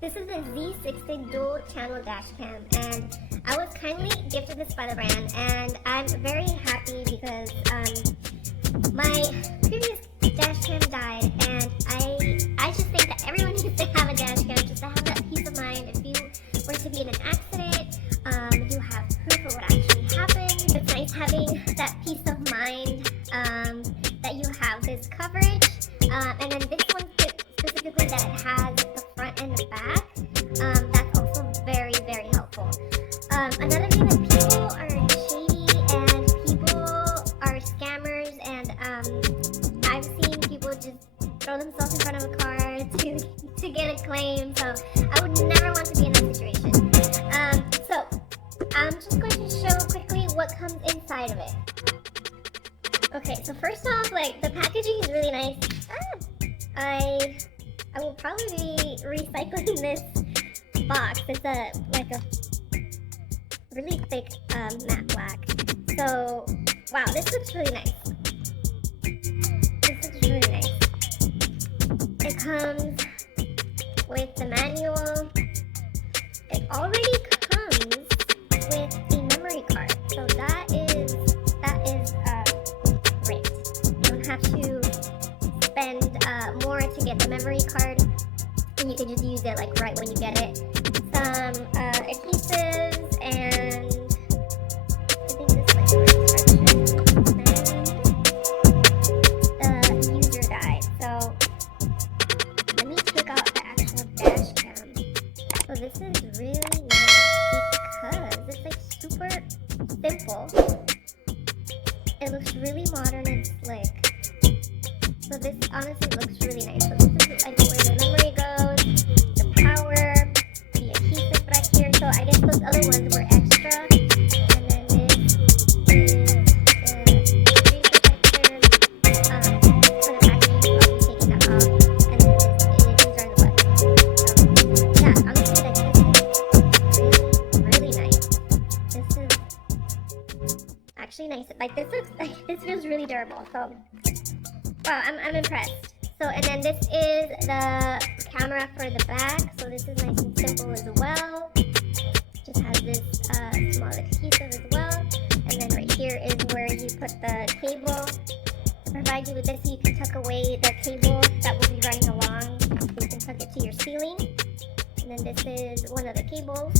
This is the Z60 dual channel dash cam, and I was kindly gifted this by the brand, and I'm very happy because my previous dash cam died, and I just think that everyone needs to have a dash cam just to have that peace of mind. If you were to be in an accident, you have proof of what actually happened. It's nice having that peace of mind that you have this coverage, and then this one specifically that it has the front and the back. That's also very, very helpful. Another thing that people are shady and people are scammers, and I've seen people just throw themselves in front of a car to get a claim. So I would never want to be in that situation. So I'm just going to show quickly what comes inside of it. Okay, so first off, like, the packaging is really nice. I will probably be recycling this box. It's like a really thick matte black. So wow, this looks really nice. This looks really nice. It comes with the manual. It already comes with a memory card, so that is great. You don't have to spend more to get the memory card, and you can just use it like right when you get it. Some adhesives, and I think this is like and the user guide. So let me take out the actual dash cam. So this is really nice because it's like super simple. It looks really modern and slick. So this honestly looks really nice. So this is like where the memory goes, the power, the adhesive back here. So I guess those other ones were extra. And then this is the screen protector for the packaging. So I'll be taking that off. And then these are the buttons. So yeah, honestly, like, this is really nice. This is actually nice. Like, this looks like this feels really durable. So wow, I'm impressed. So, and then this is the camera for the back. So this is nice and simple as well. Just has this small adhesive as well. And then right here is where you put the cable. To provide you with this, so you can tuck away the cable that will be running along. So you can tuck it to your ceiling. And then this is one of the cables.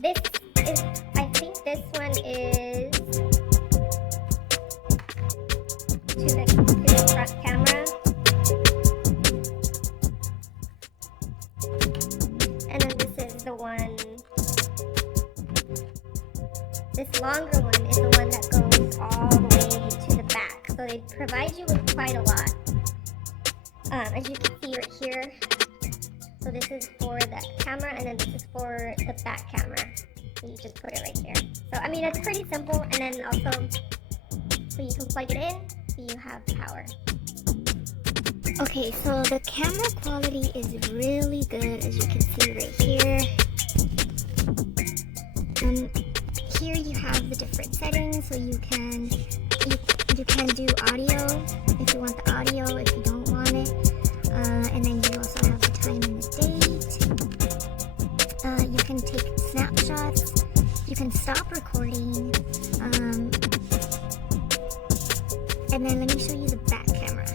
This is, I think this one is to the front camera, and then this is the one, this longer one is the one that goes all the way to the back. So they provide you with quite a lot, as you can see right here. So this is for the camera, and then this is for the back camera. So you just put it right here. So I mean, it's pretty simple, and then also so you can plug it in. You have power. Okay, so the camera quality is really good, as you can see right here. Here you have the different settings, so you can do audio if you want the audio, if you don't want it, and then you also have the time and the date. You can take snapshots. You can stop recording. And then let me show you the back camera.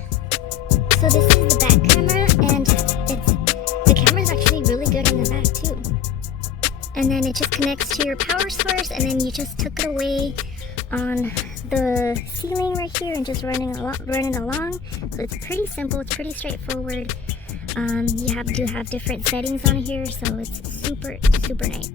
So this is the back camera, and the camera is actually really good in the back too. And then it just connects to your power source, and then you just tuck it away on the ceiling right here and just running along. So it's pretty simple, it's pretty straightforward. You do have different settings on here, so it's super nice.